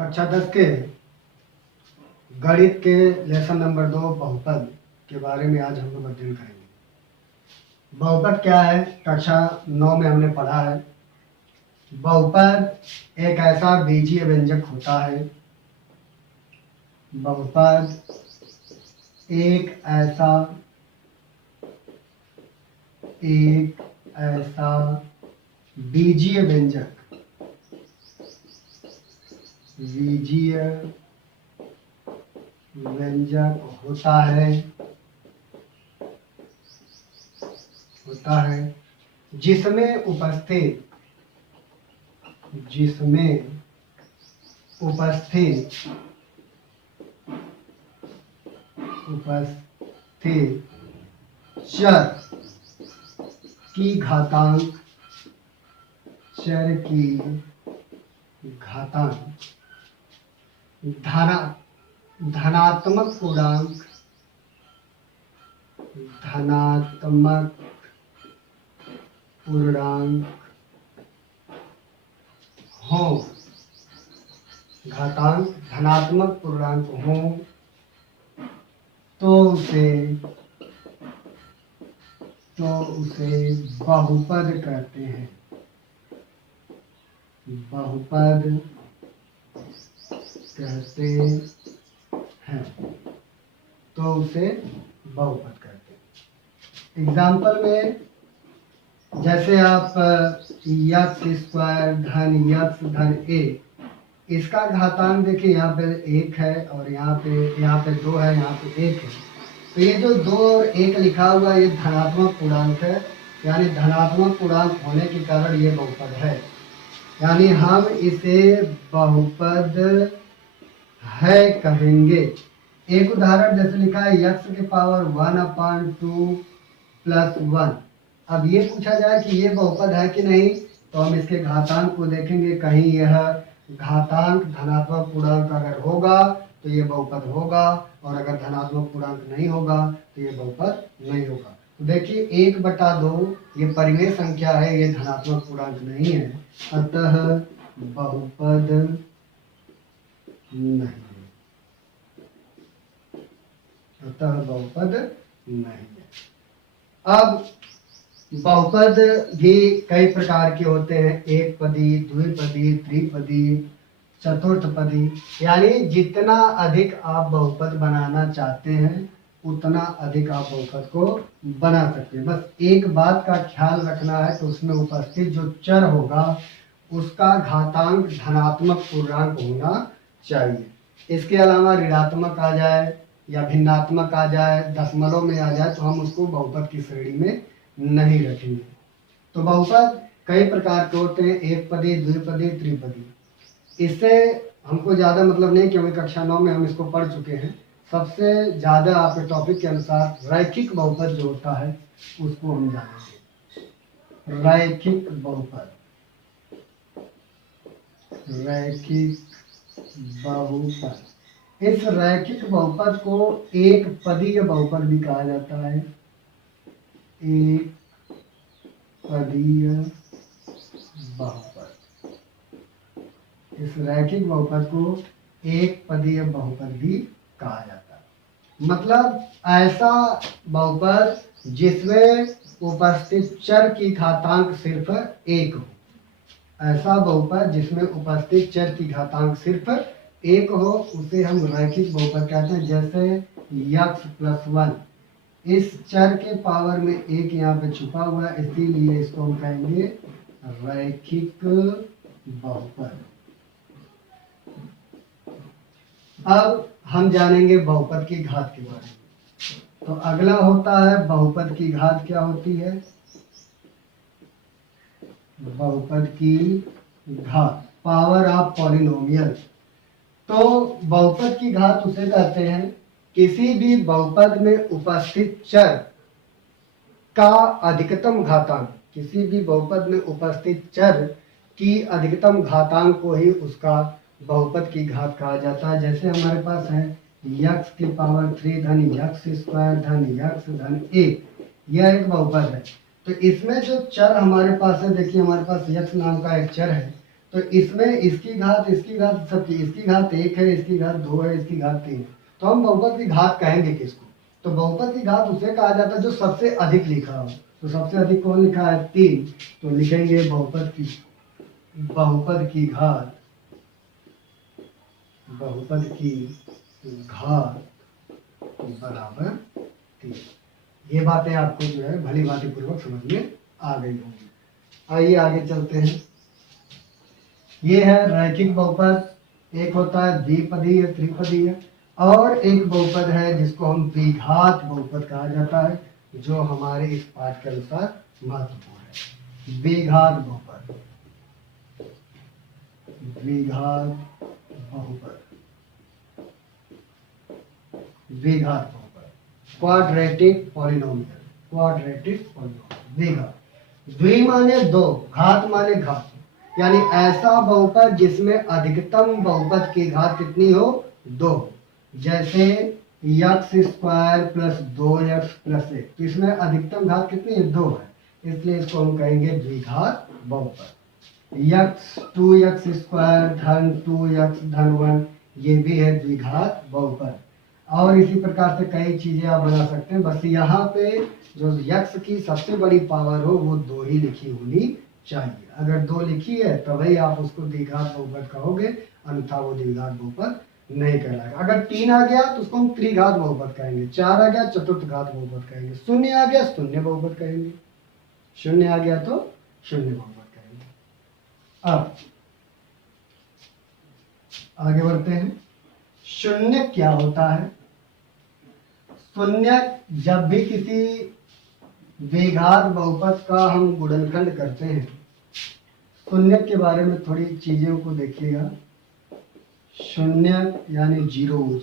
कक्षा 10 के गणित के लेसन नंबर 2 बहुपद के बारे में आज हम लोग अध्ययन करेंगे। बहुपद क्या है, कक्षा 9 में हमने पढ़ा है। बहुपद एक ऐसा बीजीय व्यंजक होता है। बहुपद एक ऐसा बीजीय व्यंजक होता है जिसमें उपस्थित चर की घातांक धनात्मक पूर्णांक हो, घातांक धनात्मक पूर्णांक हो तो उसे बहुपद कहते हैं। एग्जाम्पल में जैसे आप यक्स स्क्वायर धन यक्स धन ए, इसका घातांक देखिए, यहाँ पे 1 है और यहाँ पे 2 है, यहाँ पे 1 है। तो ये जो 2 और 1 लिखा हुआ है ये धनात्मक पूर्णांक है, यानी धनात्मक पूर्णांक होने के कारण ये बहुपद है, यानी हम इसे बहुपद है कहेंगे। एक उदाहरण जैसे लिखा है यक्स के पावर 1/2 प्लस 1। अब ये पूछा जाए कि ये बहुपद है कि नहीं, तो हम इसके घातांक को देखेंगे। कहीं यह घातांक धनात्मक पूर्णांक अगर होगा तो ये बहुपद होगा, और अगर धनात्मक पूर्णांक नहीं होगा तो ये बहुपद नहीं होगा। तो देखिए 1/2 ये परिमेय संख्या है, ये धनात्मक पूर्णांक नहीं है, अतः बहुपद नहीं है। अब बहुपद भी कई प्रकार के होते हैं, एक पदी, द्विपदी, त्रिपदी, चतुर्थपदी, यानी जितना अधिक आप बहुपद बनाना चाहते हैं उतना अधिक आप बहुपद को बना सकते हैं। बस एक बात का ख्याल रखना है कि उसमें उपस्थित जो चर होगा उसका घातांक धनात्मक पूर्णांक होना चाहिए। इसके अलावा ऋणात्मक आ जाए या भिन्नात्मक आ जाए, दशमलव में आ जाए, तो हम उसको बहुपद की श्रेणी में नहीं रखेंगे। तो बहुपद कई प्रकार के होते हैं, एक पदी, द्विपदी, त्रिपदी। इससे हमको ज़्यादा मतलब नहीं, क्योंकि कक्षा 9 में हम इसको पढ़ चुके हैं। सबसे ज़्यादा आपके टॉपिक के अनुसार रैखिक बहुपद जो होता है उसको हम जानेंगे। रैखिक बहुपद इस रैखिक बहुपद को एक पदीय बहुपद भी कहा जाता है। एक पदीय बहुपद, इस रैखिक बहुपद को एक पदीय बहुपद भी कहा जाता है। मतलब ऐसा बहुपद जिसमें उपस्थित चर की घातांक सिर्फ 1 हो। ऐसा बहुपद जिसमें उपस्थित चर की घातांक सिर्फ 1 हो उसे हम रैखिक बहुपद कहते हैं। जैसे यक्स प्लस 1, इस चर के पावर में 1 यहाँ पे छुपा हुआ है, इसीलिए इसको हम कहेंगे रैखिक बहुपद। अब हम जानेंगे बहुपद की घात के बारे में। तो अगला होता है बहुपद की घात। क्या होती है बहुपद की घात? Power of polynomial. तो बहुपद की घात उसे कहते हैं किसी भी बहुपद में उपस्थित चर का अधिकतम घातांक, किसी भी बहुपद में उपस्थित चर की अधिकतम घातांक को ही उसका बहुपद की घात कहा जाता है। जैसे हमारे पास है यक्स की पावर 3 धन यक्स स्क्वायर धन यक्स धन 1, यह एक बहुपद है। तो इसमें जो चर हमारे पास है, देखिए हमारे पास यक्स नाम का एक चर है, तो इसमें इसकी घात सब चीज, इसकी घात 1 है, इसकी घात 2 है, इसकी घात 3 है, तो हम बहुपद की घात कहेंगे किसको? तो बहुपद की घात उसे कहा जाता है जो सबसे अधिक लिखा हो। तो सबसे अधिक कौन लिखा है? 3, तो लिखेंगे बहुपद की घात, बहुपद की घात बराबर 3। ये बातें आपको जो है भली भांति पूर्वक समझ में आ गई होंगी। आइए आगे चलते हैं। ये है रैखिक बहुपद, एक होता है द्विपदीय त्रिपदीय, और एक बहुपद है जिसको हम द्विघात बहुपद कहा जाता है, जो हमारे इस पाठ के अनुसार महत्वपूर्ण है। द्विघात बहुपद, द्विघात बहुपद, द्विघात बहुपद, क्वाड्रेटिक पॉलिनोमियल, क्वाड्रेटिक पॉलिनोमियल, द्विघात। द्वि माने दो, घात माने घात, यानी ऐसा बहुपद जिसमें अधिकतम बहुपद की घात कितनी हो? 2। जैसे x square plus 2x plus 1, तो इसमें अधिकतम घात कितनी है? 2 है, इसलिए इसको हम कहेंगे द्विघात बहुपद। x 2x स्क्वायर धन 2x धन 1, ये भी है द्विघात बहुपद। और इसी प्रकार से कई चीजें आप बना सकते हैं, बस यहाँ पे जो x की सबसे बड़ी पावर हो वो 2 ही लिखी होनी चाहिए। अगर 2 लिखी है तभी आप उसको द्विघात बहुपद कहोगे, अन्यथा वो द्विघात बहुपद नहीं कहलाएगा। अगर 3 आ गया तो उसको हम त्रिघात बहुपद कहेंगे, 4 आ गया चतुर्थ घात बहुपद कहेंगे, 0 आ गया शून्य बहुपद कहेंगे, 0 आ गया तो शून्य बहुपद कहेंगे। अब आगे बढ़ते हैं। शून्य क्या होता है? शून्य जब भी किसी द्विघात बहुपद का हम गुणनखंड करते हैं, शून्य के बारे में थोड़ी चीजों को देखिएगा। शून्य यानी जीरोज,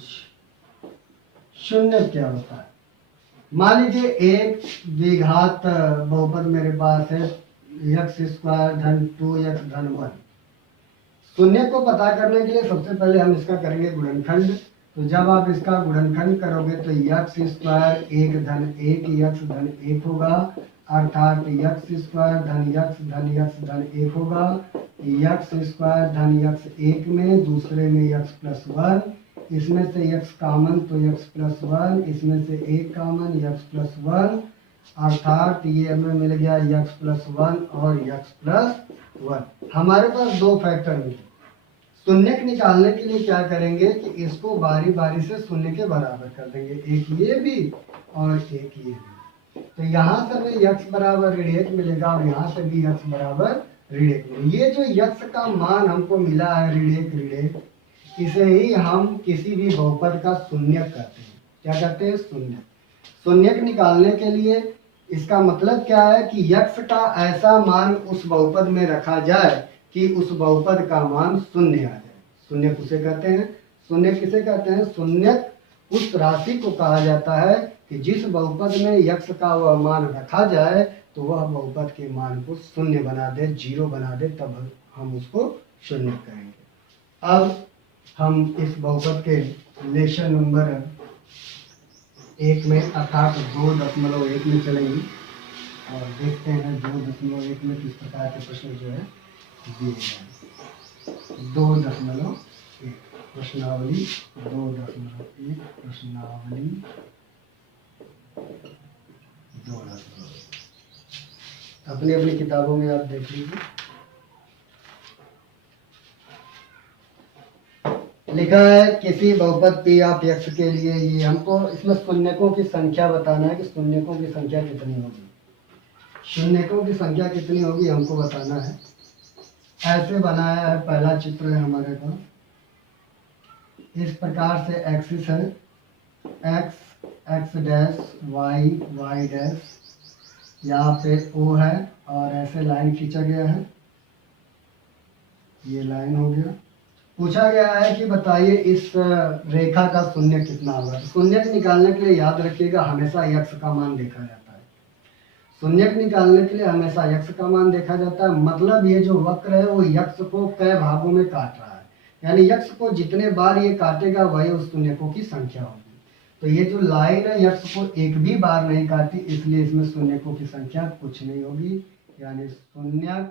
शून्य क्या होता है? मान लीजिए एक द्विघात बहुपद मेरे पास है x स्क्वायर धन 2x धन 1। शून्य को पता करने के लिए सबसे पहले हम इसका करेंगे गुणनखंड। तो जब आप इसका गुणनखंड करोगे तो x स्क्वायर 1 धन 1 x धन 1 होगा, अर्थात x स्क्वायर धन x धन x धन 1 होगा। x स्क्वायर धन x 1 में, दूसरे में x प्लस 1, इसमें से x कॉमन तो x प्लस 1, इसमें से 1 कॉमन x प्लस 1, अर्थात ये हमें मिल गया x प्लस 1 और x प्लस 1। हमारे पास 2 फैक्टर मिले। शून्य निकालने के लिए क्या करेंगे कि इसको बारी बारी से शून्य के बराबर कर देंगे, एक ये भी और एक ये भी। तो यहाँ से हमें x बराबर ऋण 1 मिलेगा और यहाँ से भी x बराबर ऋण 1 मिलेगा। ये जो x का मान हमको मिला है ऋण 1, इसे ही हम किसी भी बहुपद का शून्यक कहते हैं। क्या कहते हैं? शून्यक। शून्यक निकालने के लिए इसका मतलब क्या है कि x का ऐसा मान उस बहुपद में रखा जाए कि उस बहुपद का मान शून्य आ जाए। शून्य किसे कहते हैं? शून्य किसे कहते हैं? शून्य उस राशि को कहा जाता है कि जिस बहुपद में x का वह मान रखा जाए तो वह बहुपद के मान को शून्य बना दे, 0 बना दे, तब हम उसको शून्य कहेंगे। अब हम इस बहुपद के लेशन नंबर 1 में अर्थात 2.1 में चलेंगे और देखते हैं 2.1 में किस प्रकार के प्रश्न जो है दिए गए। 2.1 प्रश्नावली, 2.1 प्रश्नावली 2.1 अपनी अपनी किताबों में आप देख लीजिए। लिखा है किसी बहुपद p ऑफ x के लिए, ये हमको इसमें शून्यकों की संख्या बताना है कि शून्यकों की संख्या कितनी होगी। शून्यकों की संख्या कितनी होगी हमको बताना है। ऐसे बनाया है, पहला चित्र है हमारे पास। इस प्रकार से एक्सिस है, x x dash y y dash, यहाँ पे O है और ऐसे लाइन खींचा गया है, ये लाइन हो गया। पूछा गया है कि बताइए इस रेखा का शून्य कितना होगा। शून्य निकालने के लिए याद रखिएगा हमेशा x का मान देखा जाता है। शून्य निकालने के लिए हमेशा x का मान देखा जाता है। मतलब ये जो वक्र है वो x को कई भागों में काट रहा है, यानी x को जितने बार ये काटेगा वही उस शून्यकों की संख्या होगी। तो ये जो लाइन है x को एक भी बार नहीं काटी, इसलिए इसमें शून्यकों की संख्या कुछ नहीं होगी, यानी शून्य